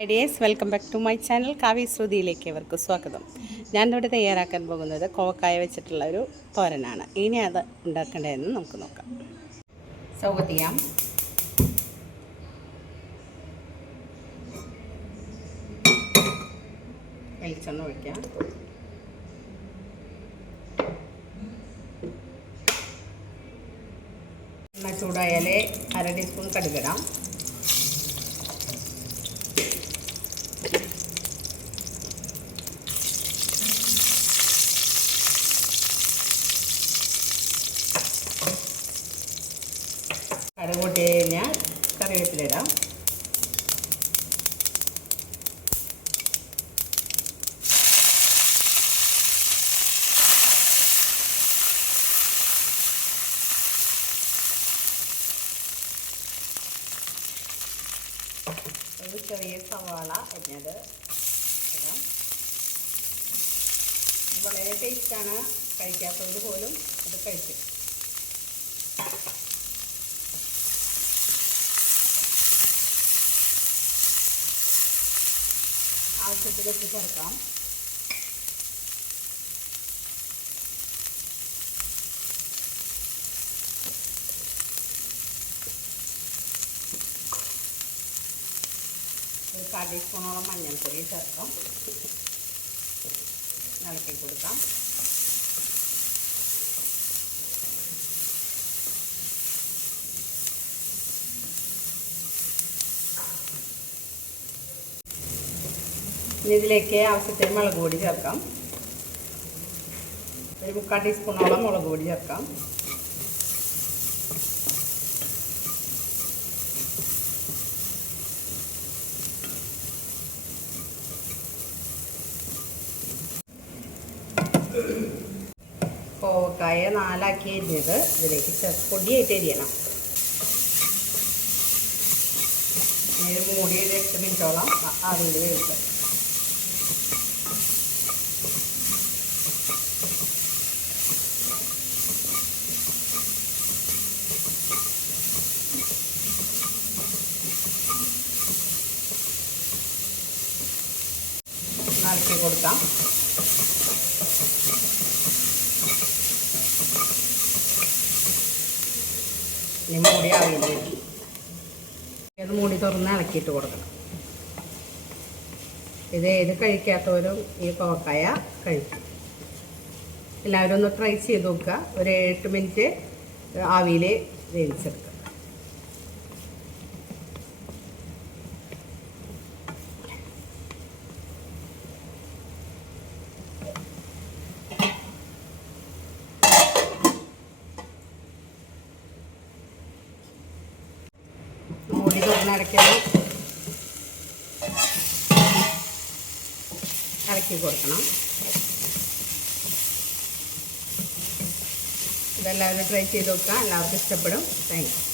Dears welcome back to my channel Kavya ശ്രുതിയിലേക്ക് അവർക്ക് സ്വാഗതം. ഞാനിവിടെ തയ്യാറാക്കാൻ പോകുന്നത് കോവക്കായ വെച്ചിട്ടുള്ള ഒരു തോരനാണ്. ഇനി അത് ഉണ്ടാക്കേണ്ടതെന്ന് നമുക്ക് നോക്കാം. സൗകര്യം ചെയ്യാം. വെളിച്ചെണ്ണ ഒഴിക്കാം. എണ്ണ ചൂടായാൽ 1/2 ടീസ്പൂൺ കടുകിടാം. കടുക് പൊട്ടി കഴിഞ്ഞാൽ കറിവേപ്പിലിടാം. ഒരു ചെറിയ സവാള അരിഞ്ഞത് ഇടാം. വളരെ ടേസ്റ്റാണ്. കഴിക്കാത്തവർ പോലും അത് കഴിക്കും. ആവശ്യത്തിൽ ഉപ്പ് ചേർക്കാം. ഒരു 1/4 ടീസ്പൂണോളം മഞ്ഞൾപ്പൊടി ചേർക്കാം. ഇളക്കി കൊടുക്കാം. ഇതിലേക്ക് ആവശ്യത്തിന് മുളക് പൊടി ചേർക്കാം. ഒരു 3/4 ടീസ്പൂണോളം മുളക് പൊടി ചേർക്കാം. കോവക്കായ 4 അരിഞ്ഞത് ഇതിലേക്ക് പൊടിയായിട്ട് അരിയണം. മൂടി 8 മിനിറ്റോളം ആവിയിൽ വേവിക്കാം. ഇളക്കി കൊടുക്കാം. ഇനി മൂടി ആവില്ല. ഇത് മൂടി തുറന്ന് ഇളക്കിയിട്ട് കൊടുക്കണം. ഇത് കഴിക്കാത്തവരും ഈ കോവക്കായ കഴിക്കും. എല്ലാവരും ഒന്ന് ട്രൈ ചെയ്ത് നോക്കുക. ഒരു 8 മിനിറ്റ് ആവിയിൽ വേവിച്ചെടുക്കുക. മൂടി തുറന്നടയ്ക്കണം. ഇളക്കി കൊടുക്കണം. ഇതെല്ലാവരും ട്രൈ ചെയ്ത് നോക്കുക. എല്ലാവർക്കും ഇഷ്ടപ്പെടും. Thank you.